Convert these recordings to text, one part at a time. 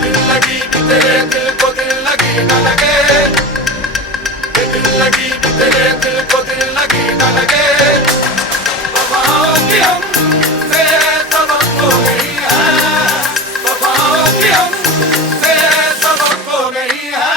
दिल लगी भी तेरे दिल को दिल लगी न लगे, दिल लगी भी तेरे दिल को दिल लगी न लगे। वफाओं की हमसे तवक्को नहीं है, वफाओं की हमसे तवक्को नहीं है।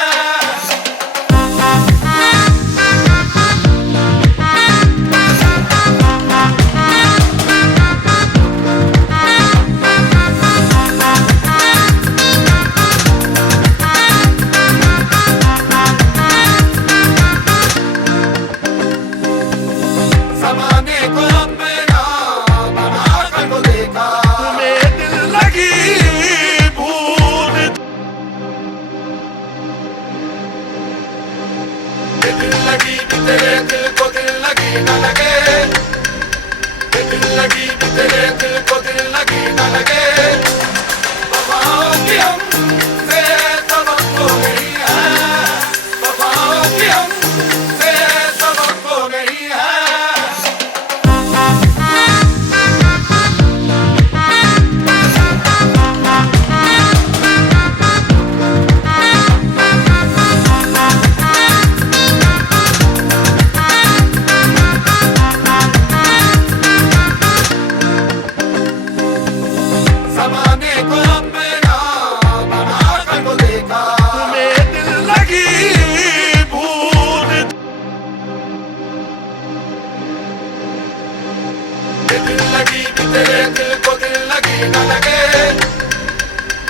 ज़माने को अपना बना कर को देखा, तुम्हें दिल लगी भूल, दिल लगी भी तेरे दिल को दिल लगी न लगे, दिल लगी भी तेरे दिल को दिल लगी न लगे। वफाओं की हमसे तवक्को नहीं है, वफाओं की हमसे तवक्को नहीं है। ज़माने को अपना बना कर को देखा, तुम्हें दिल लगी भूल, दिल लगी भी तेरे दिल को दिल लगी न लगे,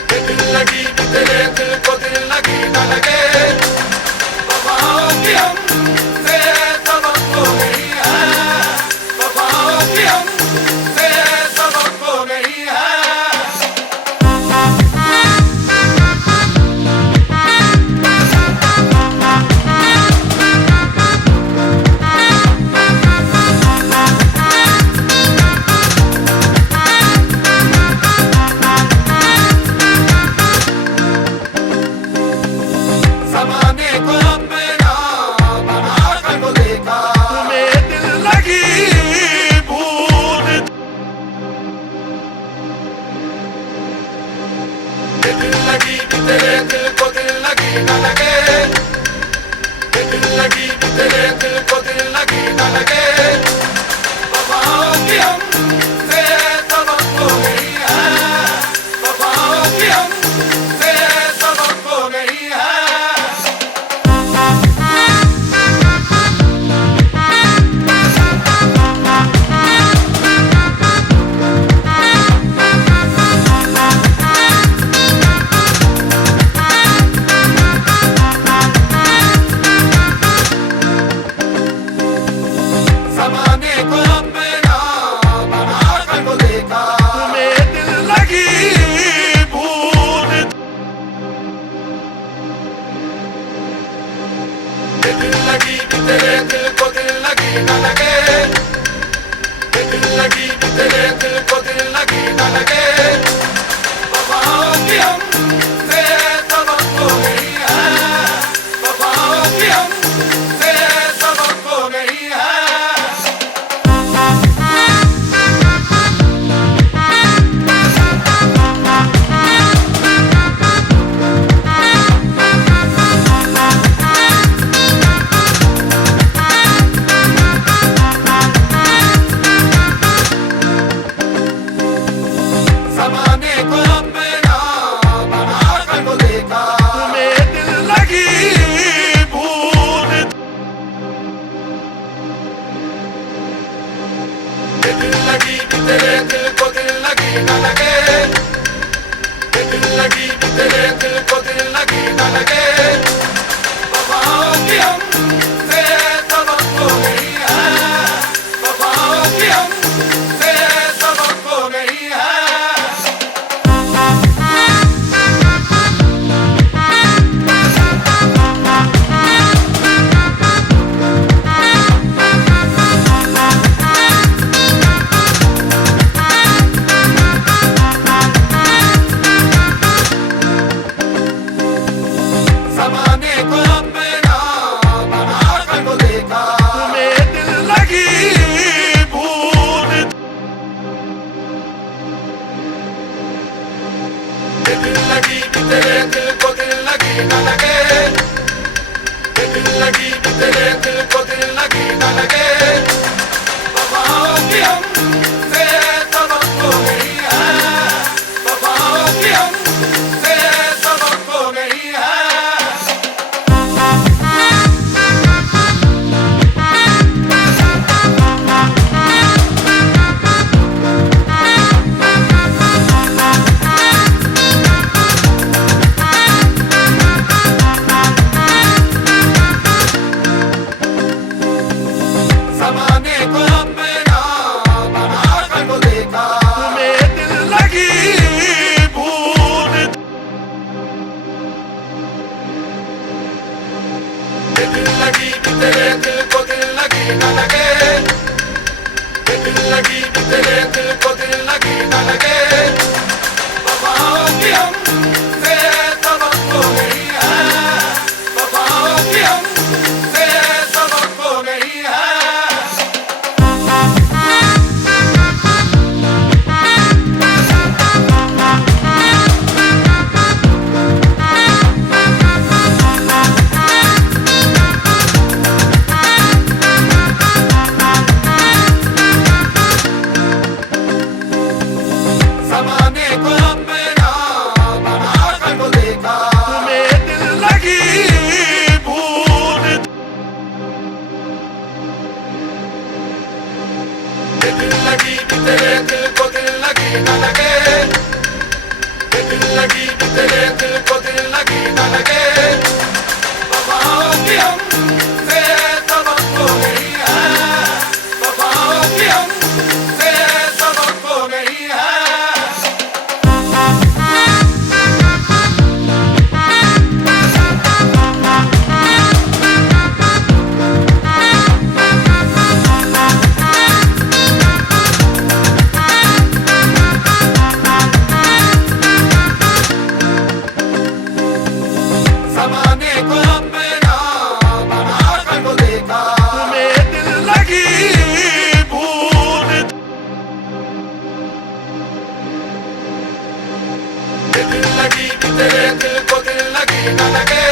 दिल लगी भी तेरे दिल को दिल लगी न लगे। वफाओं की हमसे तवक्को नहीं है, वफाओं की हमसे तवक्को नहीं है। ज़माने को अपना बना कर को देखा, तुम्हें दिल लगी भूल, दिल लगी भी तेरे दिल को दिल लगी न लगे, दिल लगी भी तेरे दिल को दिल लगी न लगे। वफाओं की हमसे तवक्को नहीं है, वफाओं की हमसे तवक्को नहीं है। ज़माने को अपना बना कर को देखा, तुम्हें दिल लगी भूल, दिल लगी भी तेरे दिल को दिल लगी न लगे, दिल लगी भी तेरे दिल को दिल लगी न लगे। वफाओं की हमसे तवक्को नहीं है, वफाओं की हमसे तवक्को नहीं है। ज़माने को अपना बना कर को देखा, तुम्हें दिल लगी भूल, दिल लगी भी तेरे दिल को दिल लगी न लगे, दिल लगी भी तेरे दिल को दिल लगी न लगे। वफाओं की हमसे तवक्को नहीं है, वफाओं की हमसे तवक्को नहीं है। ज़माने को अपना बना लगी न लगे, ये दिल लगी भी तेरे दिल को दिल लगी न लगे। वफाओं की हमसे तवक्को नहीं है, वफाओं की हमसे तवक्को नहीं है। ज़माने को अपना बनाकर तो देखा, तुम्हें दिल लगी भूल, ये दिल लगी भी तेरे दिल को दिल लगी न लगे, ये दिल लगी भी तेरे दिल को दिल लगी न लगे। वफाओं की हमसे तवक्को नहीं है, वफाओं की हमसे तवक्को नहीं है। ज़माने को अपना बनाकर तो देखा, तुम्हें दिल लगी भूल, ये दिल लगी भी तेरे दिल को दिल लगी न लगे, ये दिल लगी भी तेरे दिल को दिल लगी न लगे। वफाओं की हमसे तवक्को नहीं है, वफाओं की हमसे तवक्को नहीं है। ज़माने को अपना बनाकर तो देखा, तुम्हें दिल लगी भूल, ये दिल लगी भी तेरे दिल को दिल लगी न लगे,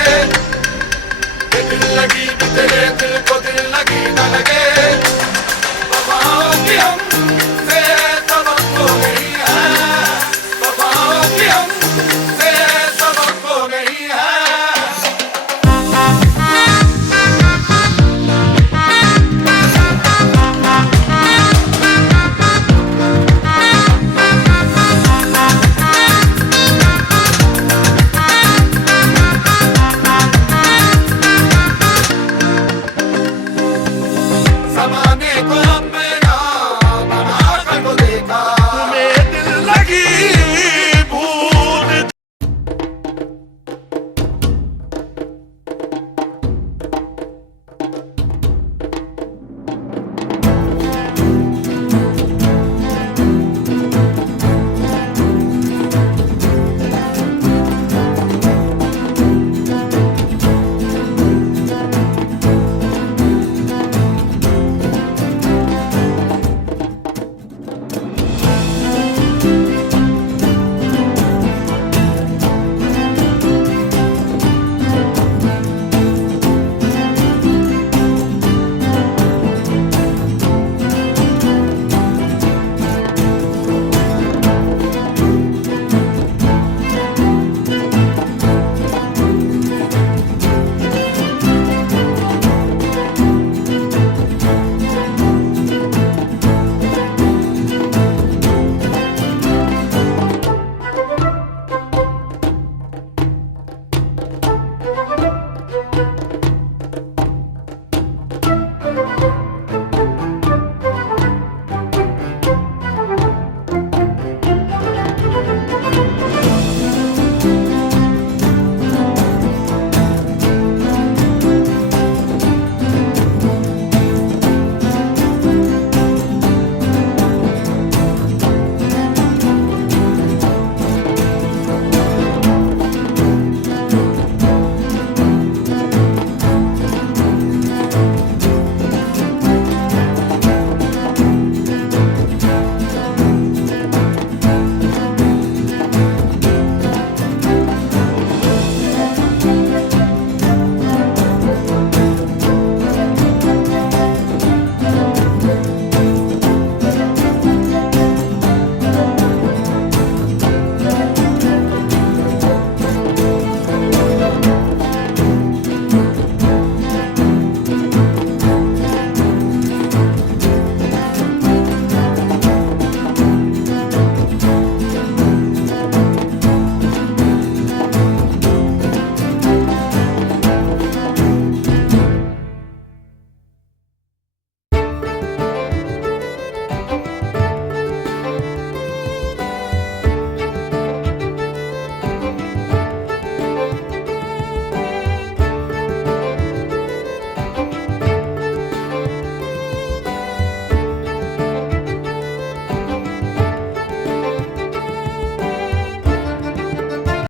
ये दिल लगी भी तेरे दिल